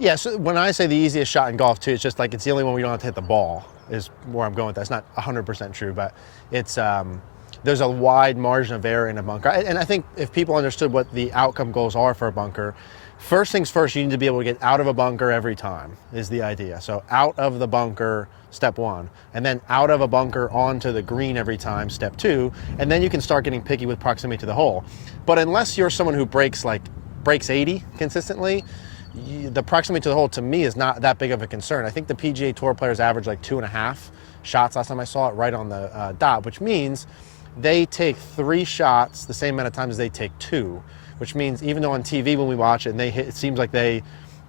Yeah, so when I say the easiest shot in golf too, it's just like it's the only one we don't have to hit the ball is where I'm going with that. It's not 100% true, but it's there's a wide margin of error in a bunker. And I think if people understood what the outcome goals are for a bunker, first things first, you need to be able to get out of a bunker every time is the idea. So out of the bunker, step one, and then out of a bunker onto the green every time, step two, and then you can start getting picky with proximity to the hole. But unless you're someone who breaks 80 consistently, the proximity to the hole to me is not that big of a concern. I think the PGA Tour players average like 2.5 shots last time I saw it, right on the dot, which means they take 3 shots the same amount of times as they take 2, which means even though on TV when we watch it and they hit, it seems like they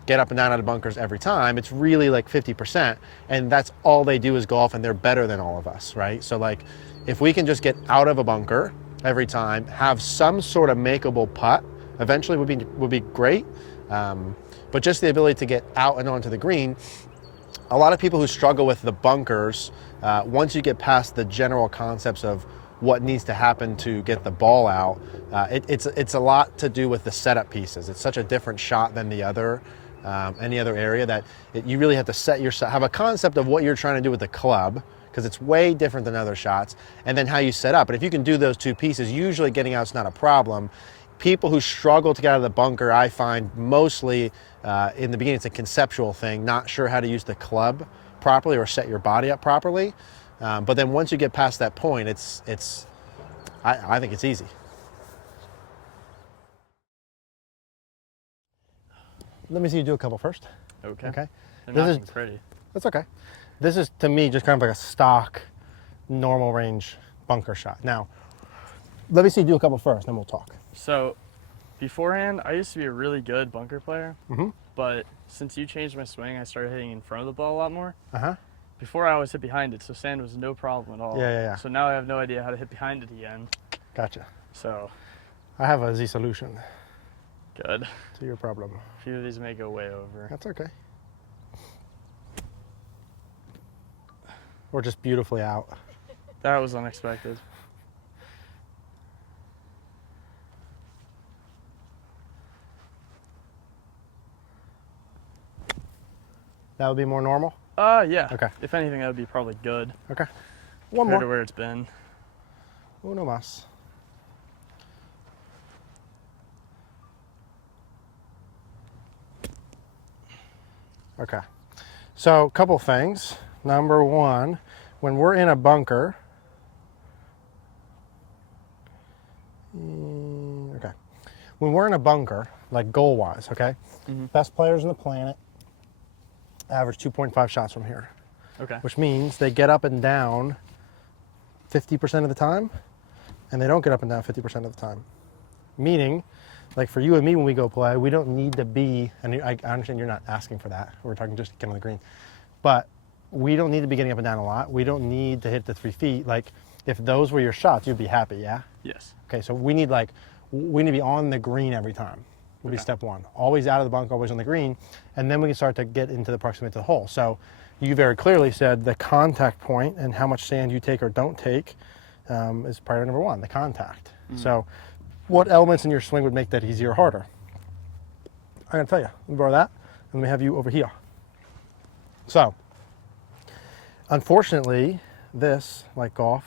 get up and down out of bunkers every time, it's really like 50%, and that's all they do is golf, and they're better than all of us, right? So like if we can just get out of a bunker every time, have some sort of makeable putt, eventually would be great. But just the ability to get out and onto the green, a lot of people who struggle with the bunkers, once you get past the general concepts of what needs to happen to get the ball out, it's a lot to do with the setup pieces. It's such a different shot than the other, any other area that you really have to have a concept of what you're trying to do with the club, because it's way different than other shots, and then how you set up. And if you can do those 2 pieces, usually getting out's not a problem. People who struggle to get out of the bunker, I find mostly in the beginning, it's a conceptual thing, not sure how to use the club properly or set your body up properly. But then once you get past that point, I think it's easy. Let me see you do a couple first. Okay. Okay. They're This not is even pretty. That's okay. This is to me just kind of like a stock, normal range bunker shot. Now, let me see you do a couple first, then we'll talk. So, beforehand, I used to be a really good bunker player, but since you changed my swing, I started hitting in front of the ball a lot more. Before, I always hit behind it, so sand was no problem at all. Yeah. So now I have no idea how to hit behind it again. Gotcha. So, I have a Z solution good. to your problem. A few of these may go way over. That's okay. Or just beautifully out. That was unexpected. That would be more normal? Yeah. Okay. If anything, that would be probably good. Okay. One Compared more. to where it's been. Uno más. Okay. So, a couple things. Number one, when we're in a bunker, okay. When we're in a bunker, like goal-wise, okay? Best players on the planet average 2.5 shots from here. Okay. Which means they get up and down 50% of the time, and they don't get up and down 50% of the time. Meaning, like for you and me when we go play, we don't need to be, and I understand you're not asking for that, we're talking just getting on the green, but we don't need to be getting up and down a lot. We don't need to hit the 3 feet. Like if those were your shots, you'd be happy, yeah? Yes. Okay, so we need to be on the green every time. Would be step one. Always out of the bunker, always on the green, and then we can start to get into the proximity to the hole. So you very clearly said the contact point and how much sand you take or don't take is priority number one, the contact. So what elements in your swing would make that easier or harder? I'm gonna tell you. Let me borrow that, and let me have you over here. So, unfortunately, this, like golf,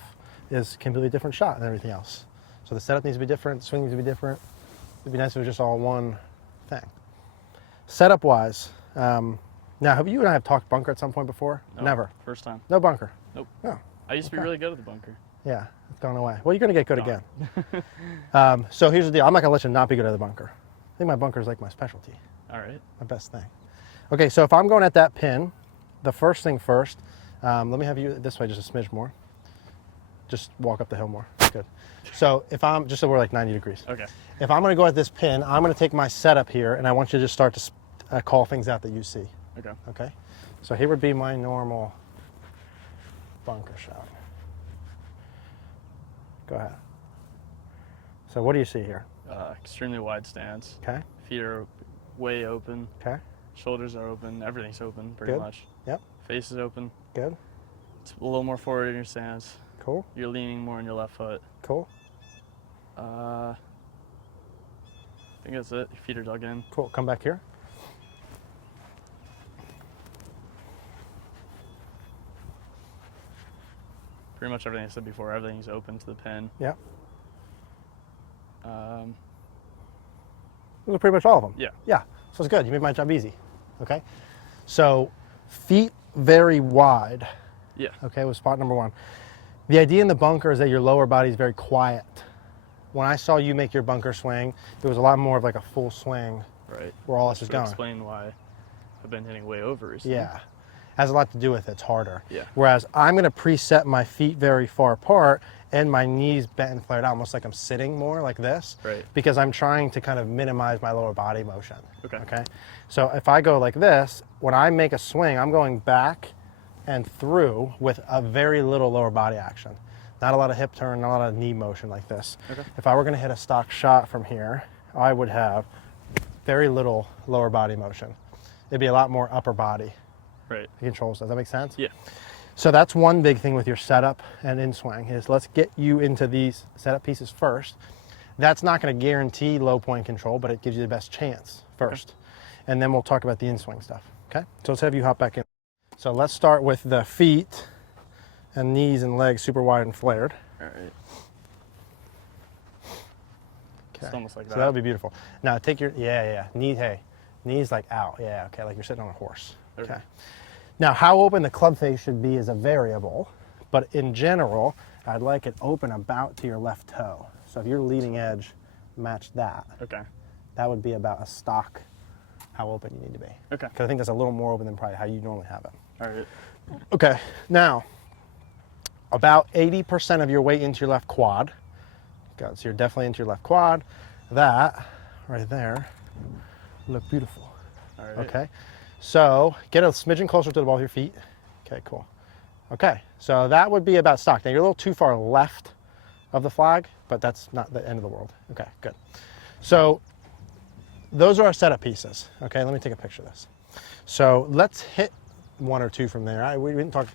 is a completely different shot than everything else. So the setup needs to be different, the swing needs to be different. It'd be nice if it was just all one thing. Setup-wise, now have you and I have talked bunker at some point before? No, Never. First time. No bunker? Nope. No. I used to be really good at the bunker. Yeah, it's gone away. Well, you're gonna get good again. So here's the deal. I'm not gonna let you not be good at the bunker. I think my bunker is like my specialty, All right. my best thing. Okay, so if I'm going at that pin, the first thing first, let me have you this way just a smidge more. Just walk up the hill more. Good. So if I'm, just so we're like 90 degrees. Okay. If I'm gonna go at this pin, I'm gonna take my setup here and I want you to just start to call things out that you see. Okay. Okay? So here would be my normal bunker shot. Go ahead. So what do you see here? Extremely wide stance. Okay. Feet are way open. Okay. Shoulders are open. Everything's open pretty Good. much. Yep. Face is open. Good. It's a little more forward in your stance. Cool. You're leaning more on your left foot. Cool. I think that's it. Your feet are dug in. Cool. Come back here. pretty much everything I said before. Everything's open to the pin. Yeah. Um, Those are pretty much all of them. Yeah. Yeah. So it's good. You made my job easy. Okay. So feet very wide. yeah. Okay, was spot number one. The idea in the bunker is that your lower body is very quiet. When I saw you make your bunker swing, it was a lot more of like a full swing Right. where all this is Should going. explain why I've been hitting way over recently. Yeah. Has a lot to do with it. It's harder. Yeah. Whereas I'm going to preset my feet very far apart and my knees bent and flared out, almost like I'm sitting more like this. Right. Because I'm trying to kind of minimize my lower body motion. Okay. Okay. So if I go like this, when I make a swing, I'm going back and through with a very little lower body action. Not a lot of hip turn, not a lot of knee motion like this. Okay. If I were going to hit a stock shot from here, I would have very little lower body motion. It'd be a lot more upper body. Right. Controls. Does that make sense? Yeah. So that's one big thing with your setup and in swing is let's get you into these setup pieces first. That's not going to guarantee low point control, but it gives you the best chance first. Okay. And then we'll talk about the in swing stuff. Okay. So let's have you hop back in. So let's start with the feet and knees and legs super wide and flared. All right. Okay. It's almost like that. So that would be beautiful. Now take your, knees like out. Yeah, okay, like you're sitting on a horse. Okay. Now how open the club face should be is a variable, but in general, I'd like it open about to your left toe. So if your leading edge matched that, Okay. that would be about a stock how open you need to be. Okay. Because I think that's a little more open than probably how you normally have it. All right. Okay, now, about 80% of your weight into your left quad. Good, so you're definitely into your left quad. That, right there, look beautiful. All right. Okay, so get a smidgen closer to the ball of your feet. Okay, cool. Okay, so that would be about stock. Now you're a little too far left of the flag, but that's not the end of the world. Okay, good. So those are our setup pieces. Okay, let me take a picture of this. So let's hit one or two from there. We didn't talk,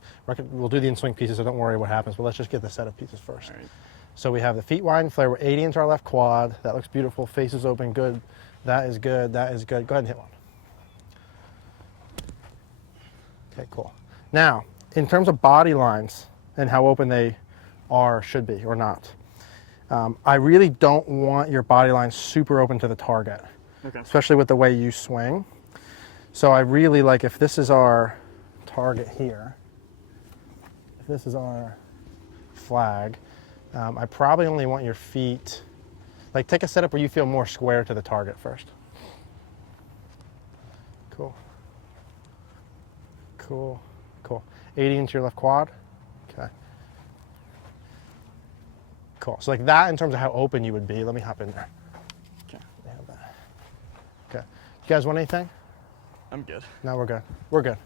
we'll do the in-swing pieces, so don't worry what happens, but let's just get the setup pieces first. All right. So we have the feet wide and flare. We're 80 into our left quad. That looks beautiful. Face is open, good. That is good, that is good. Go ahead and hit one. Okay, cool. Now, in terms of body lines and how open they are, should be, or not, I really don't want your body line super open to the target, Okay. especially with the way you swing. So I really like, if this is our target here, if this is our flag, I probably only want your feet, like take a setup where you feel more square to the target first. Cool. Cool, cool. 80 into your left quad. Okay. Cool. So like that in terms of how open you would be. Let me hop in there. Okay. Let me have that. Okay. You guys want anything? I'm good. No, we're good. We're good.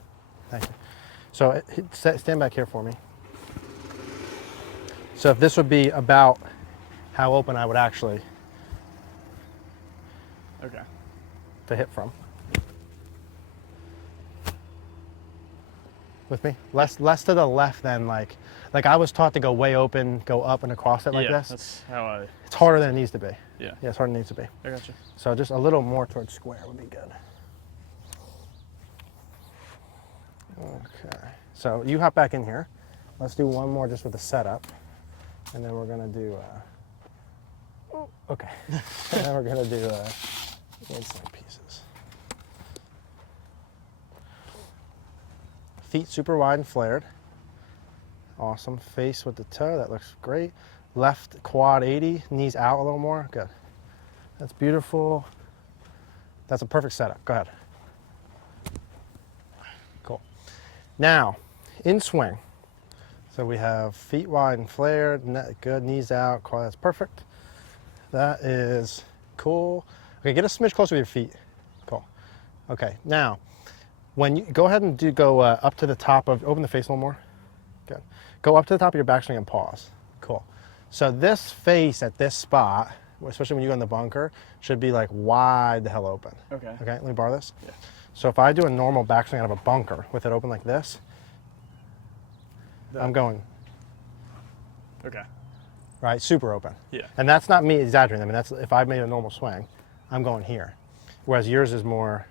Thank you. So stand back here for me. So if this would be about how open I would actually Okay. to hit from. With me? Less to the left than like I was taught to go way open, go up and across it like yeah, this. that's how I. It's harder than it needs to be. Yeah. Yeah, it's harder than it needs to be. I got you. So just a little more towards square would be good. Okay. So you hop back in here. Let's do one more just with the setup. And then we're gonna do, okay. And then we're gonna do in-swing pieces. Feet super wide and flared. Awesome. Face with the toe, that looks great. Left quad 80, knees out a little more, good. That's beautiful. That's a perfect setup, go ahead. Cool. Now, in swing. So we have feet wide and flared, good, knees out, quad, that's perfect. That is cool. Okay, get a smidge closer with your feet. Cool. Okay, now, when you go ahead and go up to the top of, open the face a little more. Good. Go up to the top of your backswing and pause. Cool. So this face at this spot, especially when you go in the bunker, should be like wide the hell open. Okay. Okay, let me borrow this. Yeah. So if I do a normal backswing out of a bunker with it open like this, I'm going. Okay. Right, super open. Yeah. And that's not me exaggerating. I mean, that's if I made a normal swing, I'm going here. Whereas yours is more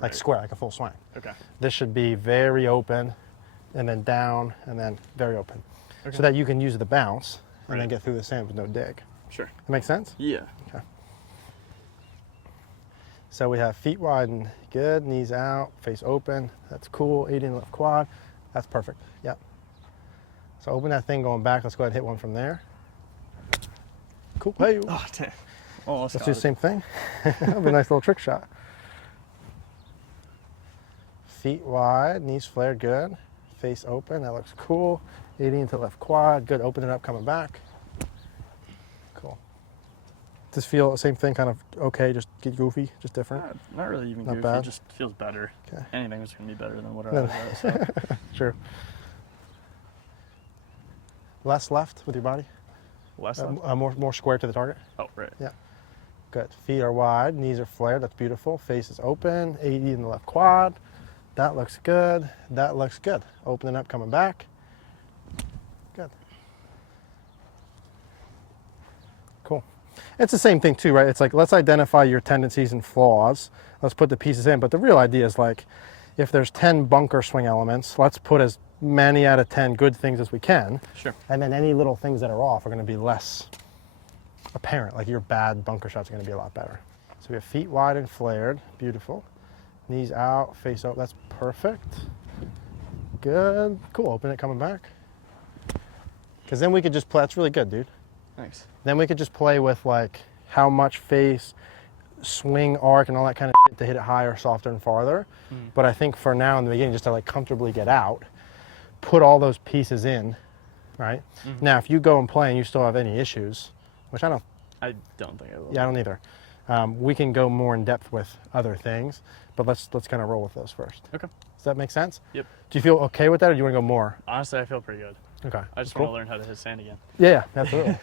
like square, like a full swing. Okay. This should be very open, and then down, and then very open. so that you can use the bounce and Right. then get through the sand with no dig. Sure. That makes sense? Yeah. Okay. So we have feet wide and good, knees out, face open. That's cool. 80 in the left quad. That's perfect. Yep. So open that thing going back. Let's go ahead and hit one from there. Cool. Hey. Oh, damn. Almost Let's got do the it. same thing. That'll be a nice little trick shot. Feet wide, knees flared, good. Face open, that looks cool. 80 into left quad, good. Open it up, coming back. Cool. Does feel the same thing, kind of okay, just get goofy, just different? Not really even Not goofy. bad. It just feels better. Okay. Anything's going to be better than what I was at. So. Sure. Less left with your body? Less left? More square to the target? Oh, right. Yeah. Good. Feet are wide, knees are flared, that's beautiful. Face is open, 80 in the left quad. That looks good. That looks good. Opening up, coming back. Good. Cool. It's the same thing too, right? It's like, let's identify your tendencies and flaws. Let's put the pieces in. But the real idea is like, if there's 10 bunker swing elements, let's put as many out of 10 good things as we can. Sure. And then any little things that are off are going to be less apparent. Like your bad bunker shots are going to be a lot better. So we have feet wide and flared. Beautiful. Knees out, face out. That's perfect. Good. Cool. Open it, coming back. Because then we could just play. That's really good, dude. Thanks. Then we could just play with like how much face, swing, arc, and all that kind of shit to hit it higher, softer, and farther. But I think for now in the beginning, just to like comfortably get out, put all those pieces in, right? Now, if you go and play and you still have any issues, which I don't think I will. Yeah, I don't either. We can go more in depth with other things, but let's kind of roll with those first. Okay. Does that make sense? Yep. Do you feel okay with that, or do you want to go more? Honestly, I feel pretty good. Okay. I just cool. want to learn how to hit sand again. Yeah, absolutely.